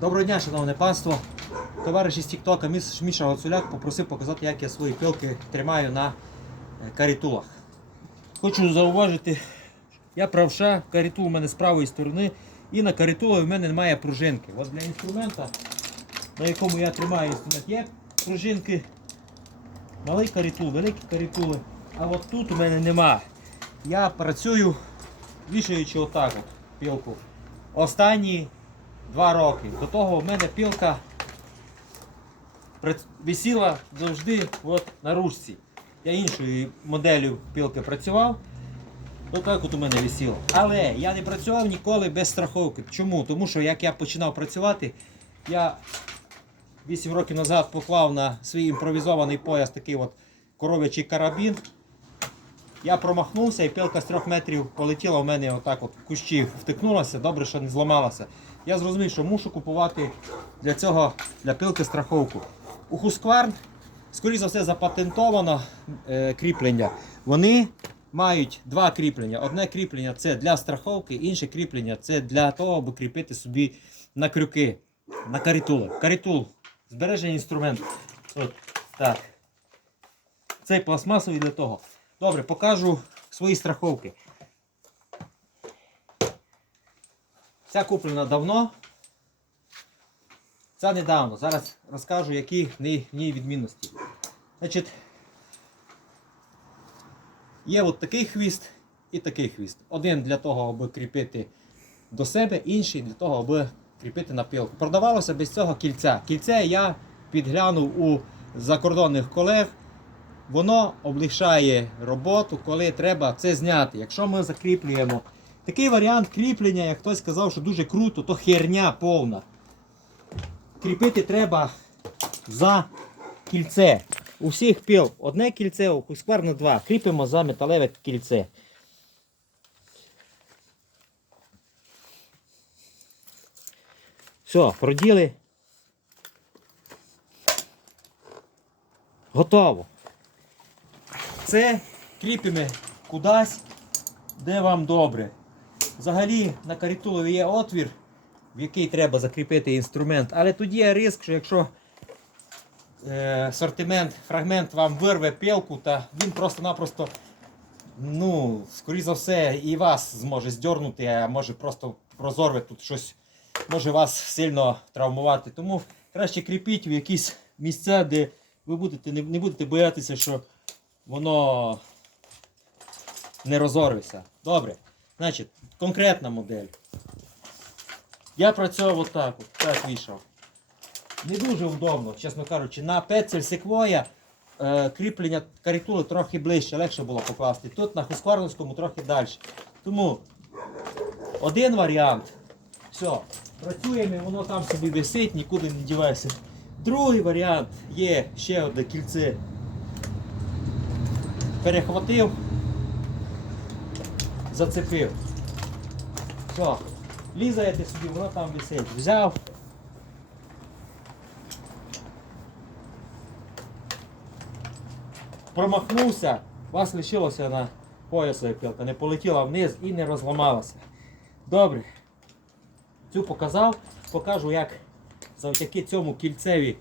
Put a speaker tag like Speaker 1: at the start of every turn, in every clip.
Speaker 1: Доброго дня, шановне панство. Товариш із Тіктока Міша Гоцуляк попросив показати, як я свої пилки тримаю на е, карітулах. Хочу зауважити, я правша, карітул у мене з правої сторони, і на карітулі в мене немає пружинки. От для інструмента, на якому я тримаю інструмент, є пружинки. Малий карітул, великі карітули. А от тут у мене нема. Я працюю, вішаючи отак от пілку. Останні два роки. До того в мене пілка висіла завжди от на ручці. Я іншою моделлю пілки працював. Отак от у мене висіло. Але я не працював ніколи без страховки. Чому? Тому що як я починав працювати, я 8 років назад поклав на свій імпровізований пояс такий от коров'ячий карабін. Я промахнувся і пілка з трьох метрів полетіла в мене отак от в кущі, втикнулася, добре, що не зламалася. Я зрозумів, що мушу купувати для цього для пилки страховку. У Husqvarna, скоріше за все, запатентовано е, кріплення. Вони мають два кріплення. Одне кріплення це для страховки, інше кріплення це для того, аби кріпити собі на крюки, на карітули. Карітул, збережений інструмент. От, так. Цей пластмасовий для того. Добре, покажу свої страховки. Ця куплена давно. Ця недавно. Зараз розкажу, які в ній, відмінності. Значить, є от такий хвіст і такий хвіст. Один для того, аби кріпити до себе, інший для того, аби кріпити на пилку. Продавалося без цього кільця. Кільце я підглянув у закордонних колег. Воно облегшає роботу, коли треба це зняти. Якщо ми закріплюємо такий варіант кріплення, як хтось сказав, що дуже круто, то херня повна. Кріпити треба за кільце. У всіх піл одне кільце, у Husqvarna два. Кріпимо за металеве кільце. Все, проділи. Готово. Це кріпимо кудись, де вам добре. Взагалі на карітулові є отвір, в який треба закріпити інструмент. Але тоді є ризик, що якщо е, сортимент, фрагмент вам вирве пилку, та він просто-напросто, ну, скоріше за все, і вас зможе здьорнути, а може просто розорве тут щось, може вас сильно травмувати. Тому краще кріпіть в якісь місця, де ви будете, не, не будете боятися, що воно не розорветься. Добре. Значить, конкретна модель. Я працював отак, от, так вішав. Не дуже вдобно, чесно кажучи, на пецель секвоя е, кріплення карітули трохи ближче, легше було покласти. Тут на Хускварновському трохи далі. Тому один варіант. Все, працюємо, воно там собі висить, нікуди не дівається. Другий варіант є ще одне кільце. Перехватив, зацепив. Все, лізаєте собі, воно там висить. Взяв. Промахнувся, у вас лишилося на поясові пілка, не полетіла вниз і не розламалася. Добре. Цю показав, покажу, як завдяки цьому кільцеві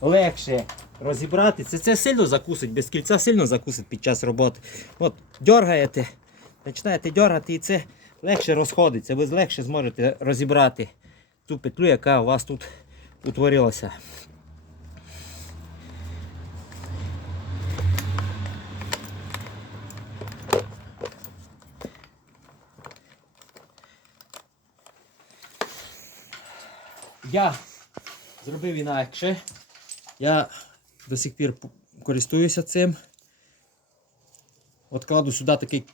Speaker 1: легше розібрати. Це, це сильно закусить, без кільця сильно закусить під час роботи. От, дергаєте, починаєте дергати і це легше розходиться. Ви легше зможете розібрати цю петлю, яка у вас тут утворилася. Я зробив інакше. Я до сих пір користуюся цим. От кладу сюди такий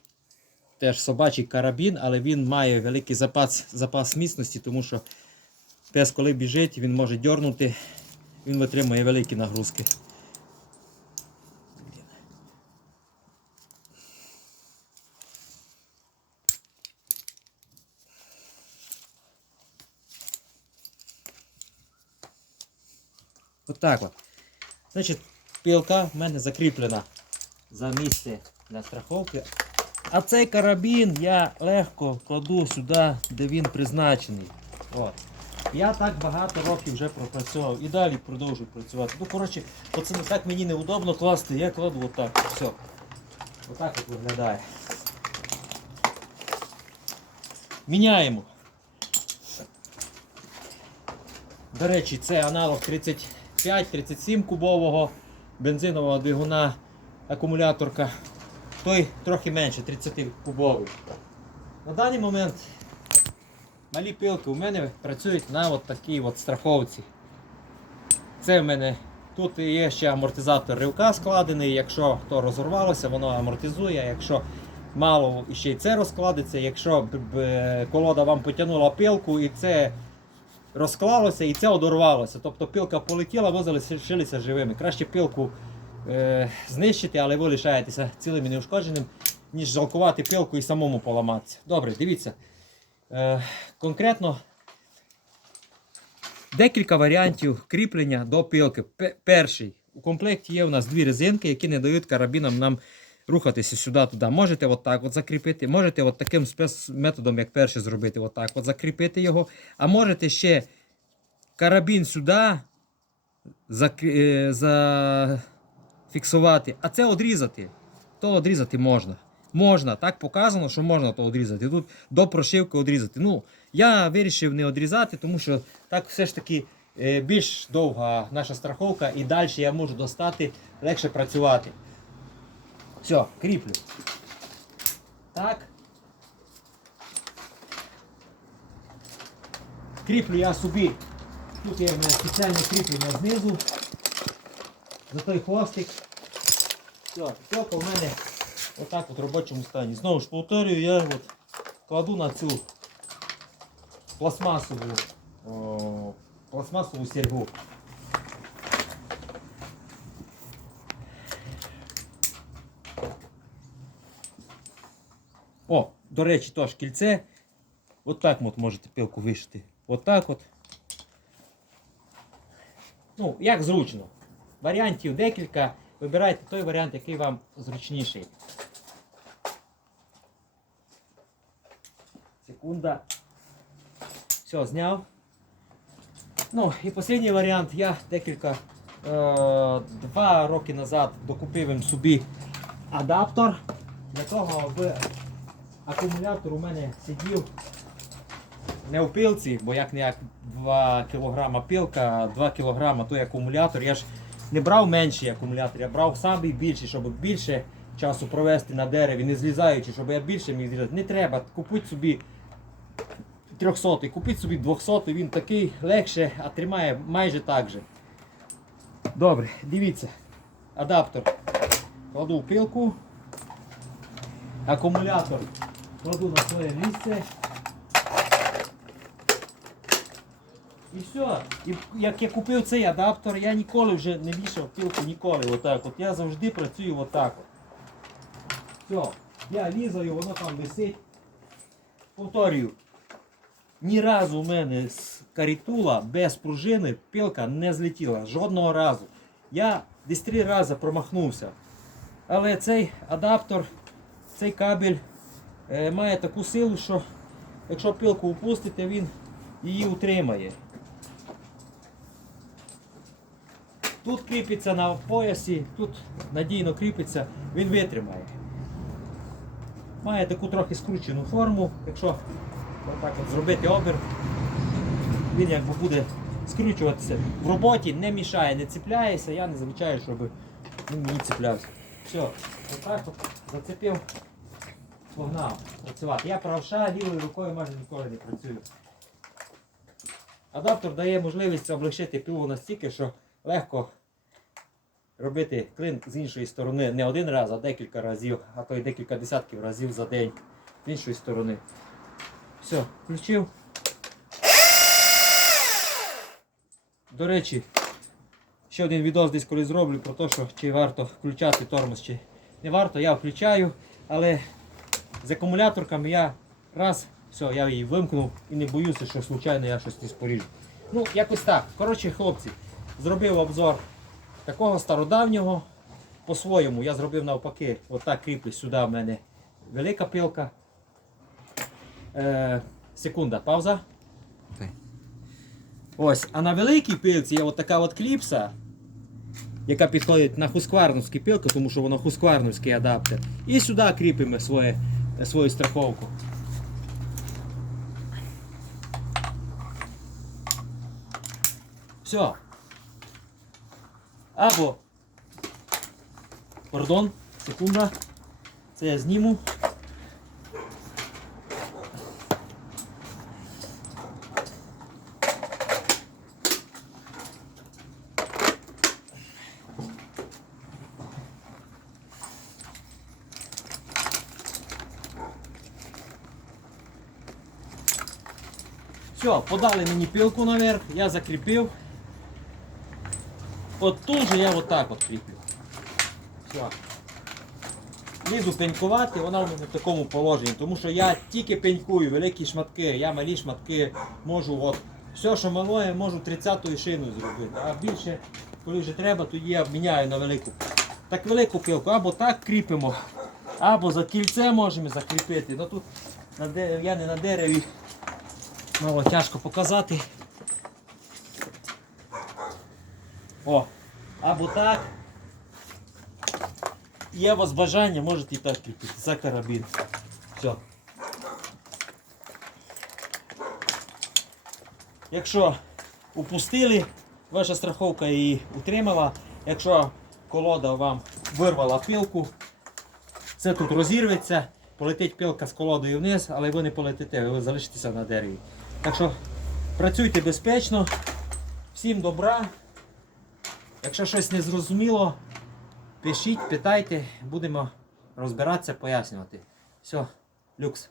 Speaker 1: теж собачий карабін, але він має великий запас, запас міцності, тому що пес, коли біжить, він може дьорнути, він витримує великі нагрузки. Отак от. Значить, пілка в мене закріплена за місце для страховки. А цей карабін я легко кладу сюди, де він призначений. От. Я так багато років вже пропрацював і далі продовжую працювати. Ну, коротше, не так мені неудобно класти, я кладу отак. Все. Отак от виглядає. Міняємо. До речі, це аналог 35-37 кубового бензинового двигуна акумуляторка. Той трохи менше, 30 кубовий. На даний момент малі пилки у мене працюють на от такій от страховці. Це в мене тут є ще амортизатор ривка складений. Якщо то розорвалося, воно амортизує. Якщо мало ще й це розкладеться, якщо б, колода вам потягнула пилку і це розклалося і це одорвалося. Тобто пилка полетіла, ви залишилися живими. Краще пилку е, знищити, але ви лишаєтеся цілим і неушкодженим, ніж жалкувати пилку і самому поламатися. Добре, дивіться. Е, конкретно декілька варіантів кріплення до пилки. Пе- Перший. У комплекті є у нас дві резинки, які не дають карабінам нам рухатися сюди-туди. Можете отак от закріпити, можете от таким спецметодом, як перший зробити, отак от закріпити його. А можете ще карабін сюди е, зафіксувати, а це одрізати. То одрізати можна. Можна, так показано, що можна то одрізати. Тут до прошивки одрізати. Ну, я вирішив не одрізати, тому що так все ж таки е, більш довга наша страховка і далі я можу достати, легше працювати. Все, кріплю. Так. Кріплю я собі. Тут мене спеціальне кріплення знизу. За той хвостик. Все, пілка в мене отак от в робочому стані. Знову ж повторюю, я от кладу на цю пластмасову, о, пластмасову сергу. О, до речі, теж кільце. От так от можете пилку вишити. От от. Ну, як зручно. Варіантів декілька. Вибирайте той варіант, який вам зручніший. Секунда. Все, зняв. Ну, і останній варіант. Я декілька е, два роки назад докупив собі адаптер для того, аби акумулятор у мене сидів не в пилці, бо як не як 2 кг пилка, 2 кг той акумулятор. Я ж не брав менший акумулятор, я брав самий більший, щоб більше часу провести на дереві, не злізаючи, щоб я більше міг злізати. Не треба, купіть собі 300, купіть собі 200, він такий легше, а тримає майже так же. Добре, дивіться. Адаптер кладу пилку. Акумулятор кладу на своє місце. Все. І як я купив цей адаптер, я ніколи вже не вішав пілку ніколи. Отак. От я завжди працюю отак. От. Все. Я лізаю, воно там висить. Повторюю. Ні разу у мене з карітула без пружини пілка не злетіла. Жодного разу. Я десь три рази промахнувся. Але цей адаптер, цей кабель е, має таку силу, що якщо пилку впустите, він її утримає. Тут кріпиться на поясі, тут надійно кріпиться, він витримає. Має таку трохи скручену форму, якщо отак от зробити оберт, він якби буде скручуватися. В роботі не мішає, не цепляється, я не замічаю, щоб він мені цеплявся. Все, отак от зацепив, погнав працювати. Я правша, лівою рукою майже ніколи не працюю. Адаптер дає можливість облегчити пилу настільки, що легко робити клин з іншої сторони не один раз, а декілька разів, а то й декілька десятків разів за день з іншої сторони. Все, включив. До речі, ще один відос десь коли зроблю про те, чи варто включати тормоз, чи не варто, я включаю, але з акумуляторками я раз, все, я її вимкнув і не боюся, що случайно я щось не споріжу. Ну, якось так. Коротше, хлопці, зробив обзор такого стародавнього. По-своєму я зробив навпаки, отак кріплюсь сюди в мене велика пилка. Е, секунда, пауза. Ось, а на великій пилці є от така от кліпса, яка підходить на хускварновські пилки, тому що воно хускварновський адаптер. І сюди кріпимо своє, свою страховку. Все. Або. Пардон, секунда. Це я зніму. Все, подали мені пилку наверх, я закріпив. От тут же я отак от кріплю. Все. Лізу пенькувати, вона в мене в такому положенні, тому що я тільки пенькую великі шматки, я малі шматки можу от. Все, що мале, я можу 30-ю шину зробити. А більше, коли вже треба, тоді я міняю на велику. Так велику пилку, або так кріпимо, або за кільце можемо закріпити. Ну тут я не на дереві. Мало тяжко показати. О, або так. Є у вас бажання, можете і так кріпити. За карабін. Все. Якщо упустили, ваша страховка її утримала. Якщо колода вам вирвала пилку, це тут розірветься, полетить пилка з колодою вниз, але ви не полетите, ви залишитеся на дереві. Так що працюйте безпечно, всім добра. Якщо щось не зрозуміло, пишіть, питайте, будемо розбиратися, пояснювати. Все, люкс.